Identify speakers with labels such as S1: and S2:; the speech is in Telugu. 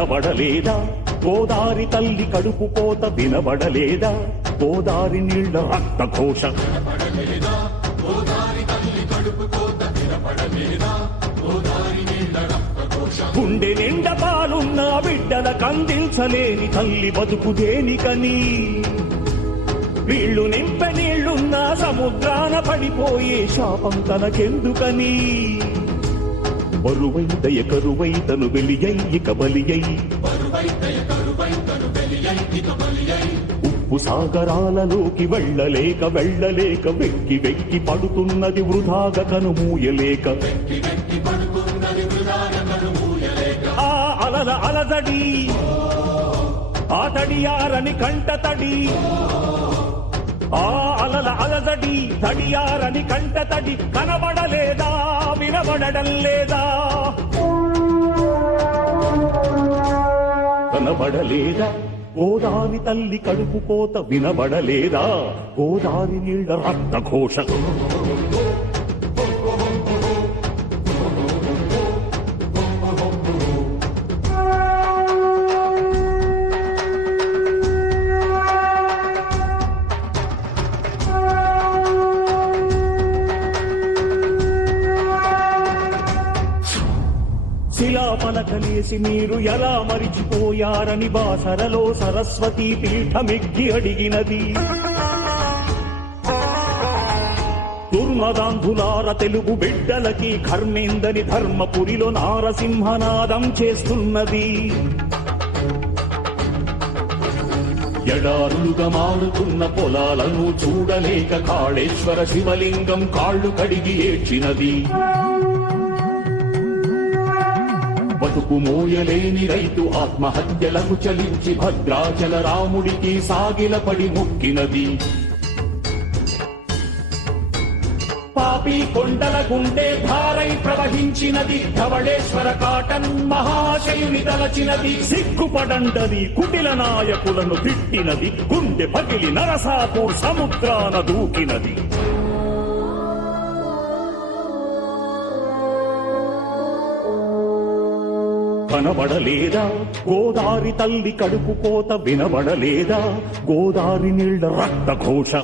S1: కనబడలేదా గోదారి తల్లి కడుపు కోత వినబడలేదా? గోదారి నీళ్ళ రక్త ఘోష గుండె నిండ పాలున్న బిడ్డల కందించలేని తల్లి బతుకు దేనికని? వీళ్ళు నింపె నీళ్ళున్న సముద్రాన పడిపోయే శాపం తనకెందుకని? బరువై దయ కరువై తను వెలియై ఇక బలియై ఉప్పు సాగరాలలోకి వెళ్ళలేక వెళ్ళలేక వెక్కి వెక్కి పడుతున్నది వృధాగా కనుమూయలేక ఆ అలల అలదడి ఆ తడియారని కంట తడి. ఆ అలల అలదడి తడియారని కంట తడి కనబడలేదా? కనబడడం లేదా? కనబడలేదా? గోదావి తల్లి కడుపు కోత వినబడలేదా? గోదావి నీళ్ళ రక్త ఘోష పలకనేసి మీరు ఎలా మరిచిపోయారని బాసరలో సరస్వతి పీఠమిగ్గి అడిగినది. దుర్మదాంధులార తెలుగు బిడ్డలకి కర్మేందని ధర్మపురిలో నారసింహనాదం చేస్తున్నది. ఎడారులుగా మారుతున్న పొలాలను చూడలేక కాళేశ్వర శివలింగం కాళ్ళు కడిగి ఏడ్చినది. బతుకు మూయలేని రైతు ఆత్మహత్యలకు చలించి భద్రాచల రాముడికి సాగిలపడి మొక్కినది. పాపి కొండల గుండె భారై ప్రవహించినది. ధవళేశ్వర కాటన్ మహాశయుని తలచినది. సిగ్గుపడండని కుటిల నాయకులను తిట్టినది. గుండె పగిలి నరసాపూర్ సముద్రాన దూకినది. కనబడలేదా? గోదారి తల్లి కడుపు కోత వినబడలేదా? గోదారి నీళ్ళ రక్త ఘోష